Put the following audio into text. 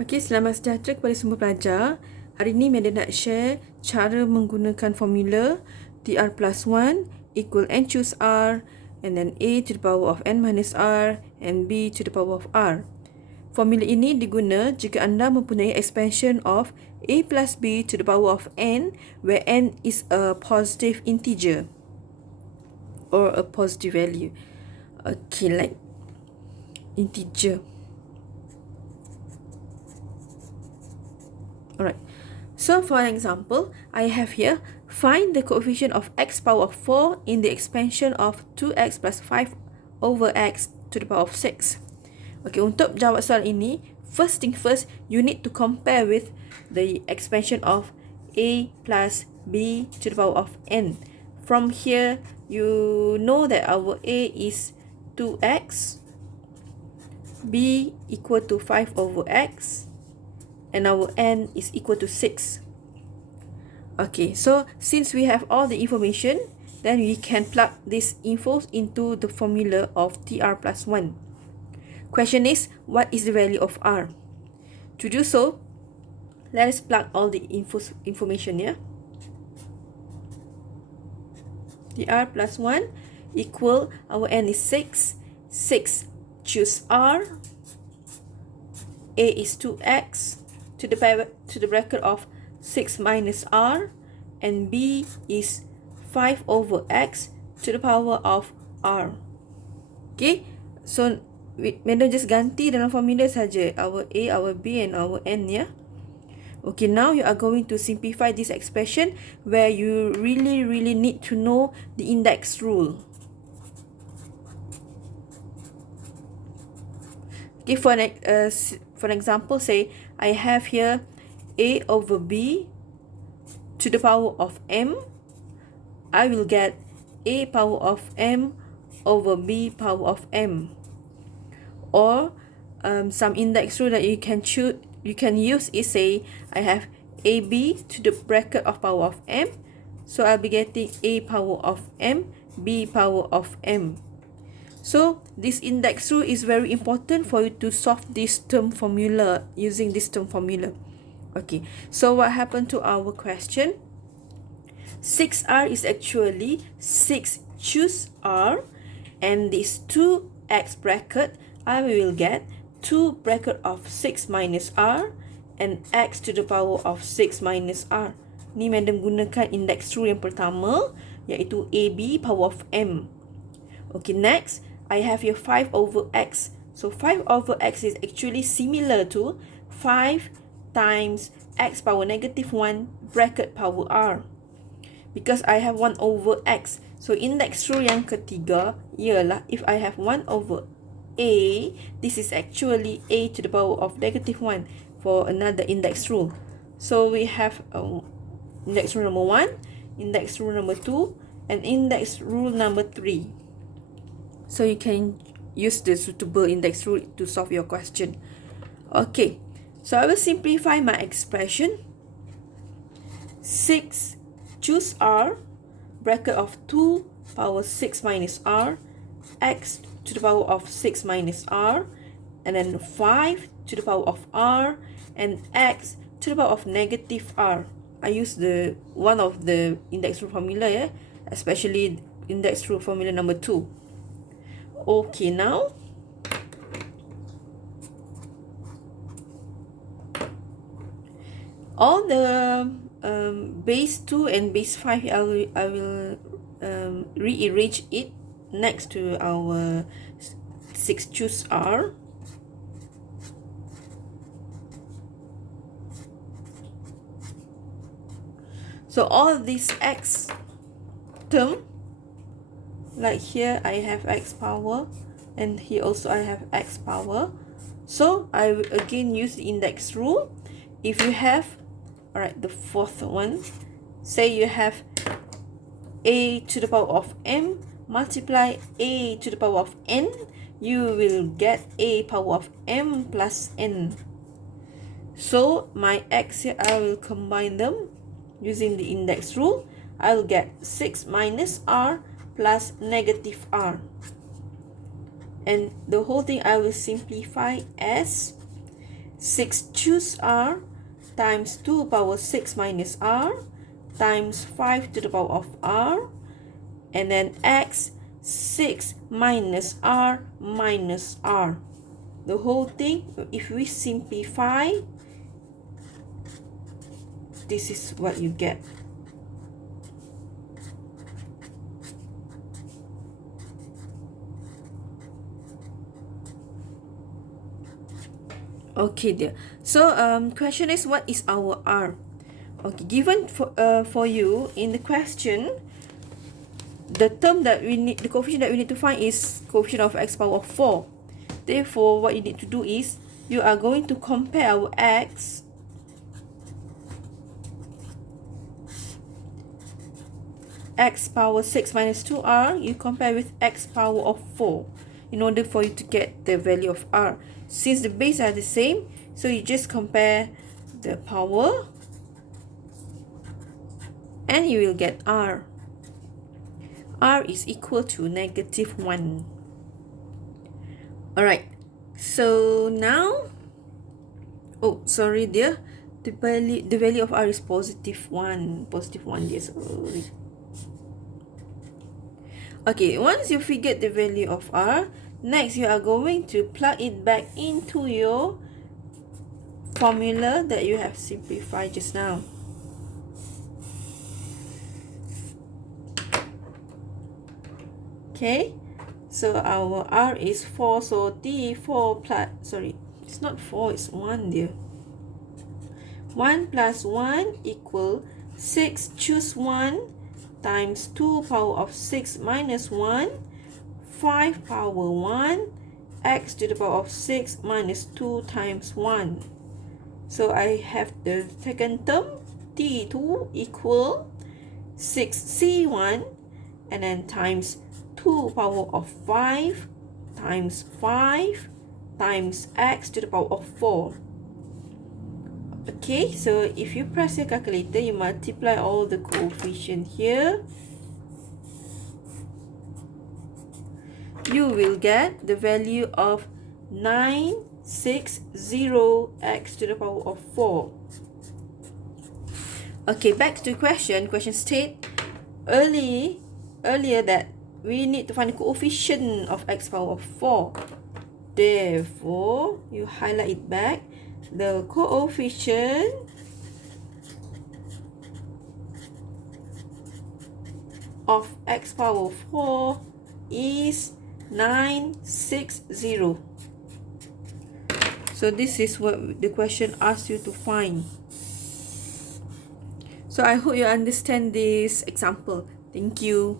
Okey, selamat sejahtera kepada semua pelajar. Hari ini Meda nak share cara menggunakan formula TR plus 1 equal N choose R and then A to the power of N minus R and B to the power of R. Formula ini diguna jika anda mempunyai expansion of A plus B to the power of N where N is a positive integer or a positive value. Okay, like integer. Alright, so for example, I have here, find the coefficient of x power of 4 in the expansion of 2x plus 5 over x to the power of 6. Okay, untuk jawab soalan ini, first thing first, you need to compare with the expansion of a plus b to the power of n. From here, you know that our a is 2x, b equal to 5 over x, and our n is equal to 6. Okay, so since we have all the information, then we can plug these infos into the formula of TR plus 1. Question is, what is the value of R? To do so, let us plug all the information here. TR plus 1 equal, our n is 6. 6, choose R. A is 2x. To the bracket of 6 minus R, and B is 5 over x to the power of R. Okay, so Meda just ganti dalam formula saja our A, our B and our N, ya. Okay, now you are going to simplify this expression where you really need to know the index rule. Okay, for an example, say I have here a over b to the power of m. I will get a power of m over b power of m. Or some index rule that you can use is, say I have ab to the bracket of power of m. So I'll be getting a power of m, b power of m. So this index rule is very important for you to solve this term formula using this term formula. Okay, so what happened to our question? 6R is actually 6 choose R, and this 2x bracket I will get 2 bracket of 6 minus R and x to the power of 6 minus R. Ni madam gunakan index rule yang pertama, iaitu AB power of M. Okay, next I have here 5 over x. So 5 over x is actually similar to 5 times x power negative 1 bracket power r. Because I have 1 over x. So index rule yang ketiga ialah if I have 1 over a, this is actually a to the power of negative 1 for another index rule. So we have index rule number 1, index rule number 2, and index rule number 3. So you can use the suitable index rule to solve your question. Okay, so I will simplify my expression. 6 choose R, bracket of 2 power 6 minus R, x to the power of 6 minus R, and then 5 to the power of R, and x to the power of negative R. I use one of the index rule formula, yeah? Especially index rule formula number 2. Okay, now all the base 2 and base 5 I will rearrange it next to our 6 choose R. So all this x term, like here I have x power, and here also I have x power. So I will again use the index rule. If you have, alright, the fourth one, say you have a to the power of m multiply a to the power of n, you will get a power of m plus n. So my x here, I will combine them using the index rule. I will get 6 minus r plus negative r. And the whole thing I will simplify as 6 choose r times 2 power 6 minus r times 5 to the power of r, and then x 6 minus r minus r. The whole thing, if we simplify, this is what you get. Okay dear. So question is, what is our r? Okay, given for you in the question, the term that we need, the coefficient that we need to find is coefficient of x power of 4. Therefore, what you need to do is, you are going to compare our x power 6 minus 2r, you compare with x power of 4 in order for you to get the value of r. Since the base are the same, so you just compare the power and you will get r. R is equal to -1. Alright, so now, oh sorry dear, the value of r is positive 1 dear, sorry. Okay, once you figured the value of r, next you are going to plug it back into your formula that you have simplified just now. Okay, so our r is 4, so t4 plus, sorry, it's not 4, it's 1 dear. 1 plus 1 equal 6 choose 1 times 2 power of 6 minus 1, 5 power 1, x to the power of 6 minus 2 times 1. So I have the second term, t2 equal 6c1, and then times 2 power of 5 times 5 times x to the power of 4. Okay, so if you press your calculator, you multiply all the coefficients here, you will get the value of 960x to the power of 4. Okay, back to the question. Question state earlier that we need to find the coefficient of x power of 4. Therefore, you highlight it back. The coefficient of x power 4 is 960. So this is what the question asks you to find. So I hope you understand this example. Thank you.